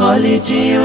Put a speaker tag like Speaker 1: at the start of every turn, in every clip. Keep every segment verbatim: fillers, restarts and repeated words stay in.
Speaker 1: خليجي.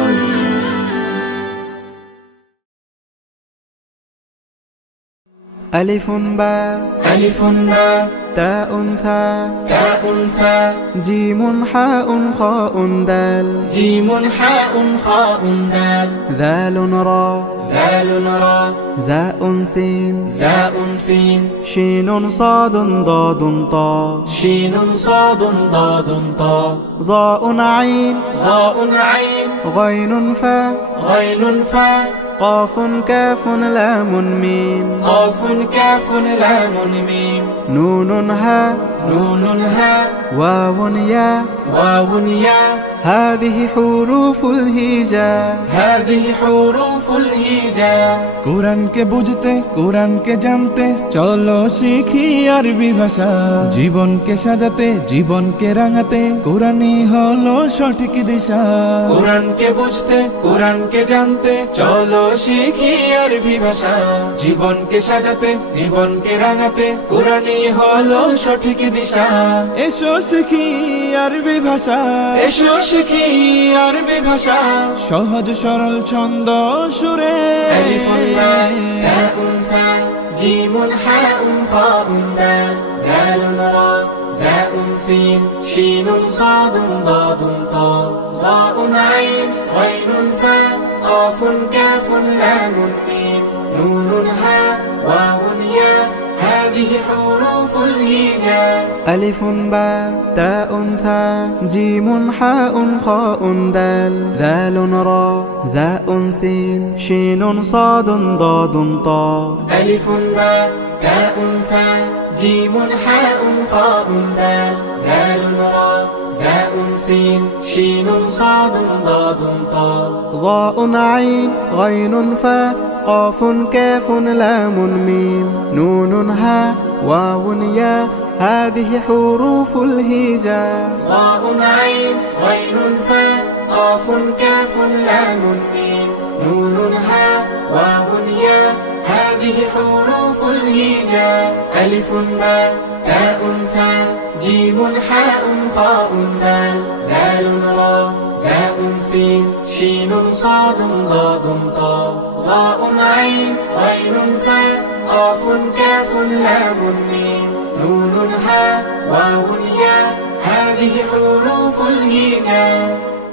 Speaker 2: ألف باء
Speaker 1: ألف باء
Speaker 2: تاء ثاء
Speaker 1: تاء ثاء
Speaker 2: جيم حاء خاء دال
Speaker 1: جيم حاء خاء دال
Speaker 2: ذال را
Speaker 1: ذال را
Speaker 2: زاء سين
Speaker 1: زاء سين
Speaker 2: شين صاد ضاد طا
Speaker 1: شين صاد ضاد طا
Speaker 2: ضاء عين
Speaker 1: ضاء عين
Speaker 2: غين فاء
Speaker 1: غين فاء
Speaker 2: قاف كاف لام ميم
Speaker 1: قاف كاف لام ميم
Speaker 2: نون هاء
Speaker 1: نون هاء
Speaker 2: واو ياء
Speaker 1: واو ياء
Speaker 2: هذه حروف الهجاء
Speaker 1: هذه حروف الهجاء।
Speaker 3: কোরআনকে বুঝতে কোরআনকে জানতে চলো শিখি আরবি ভাষা, জীবনকে সাজাতে জীবনকে রাঙাতে কোরআনই হলো সঠিক দিশা।
Speaker 1: কোরআনকে বুঝতে কোরআনকে জানতে চলো শিখি আরবি ভাষা, জীবনকে সাজাতে জীবনকে রাঙাতে কোরআনই হলো সঠিক দিশা।
Speaker 3: এসো শিখি আরবি ভাষা,
Speaker 1: এসো শিখি আরবি ভাষা,
Speaker 3: সহজ সরল ছন্দ সুরে।
Speaker 1: আলিফুন বা'উন তা'উন সা জিমুন হা'উন খা'উন দাল দালুন রা জাউন সিন শিনুন সাদুন দাদুন তা যাউন আইন গাইনুন ফা কাফুন কাফুন লামুন মিম নুনুন হা ওয়াউন ইয়া هذه حروف الهجاء।
Speaker 2: ألف باء تاء ثاء جيم حاء خاء دال ذال را زاء سين شين صاد ضاد طا
Speaker 1: ألف باء تاء ثاء جيم حاء خاء دال ذال را زاء سين شين صاد ضاد طا
Speaker 2: ضاء عين غين فاء قاف كاف لام ميم نون هاء واو ياء هذه حروف الهجاء.
Speaker 1: ضاء عين غين فاء قاف كاف لام ميم نون هاء واو ياء هذه حروف الهجاء. ألف باء تاء ثاء جيم حاء خاء دال ذال را زاء سين شين صاد ضاد طا ضاء عين غين فاء قاف كاف لام ميم نون هاء واو ياء هذه حروف الهجاء.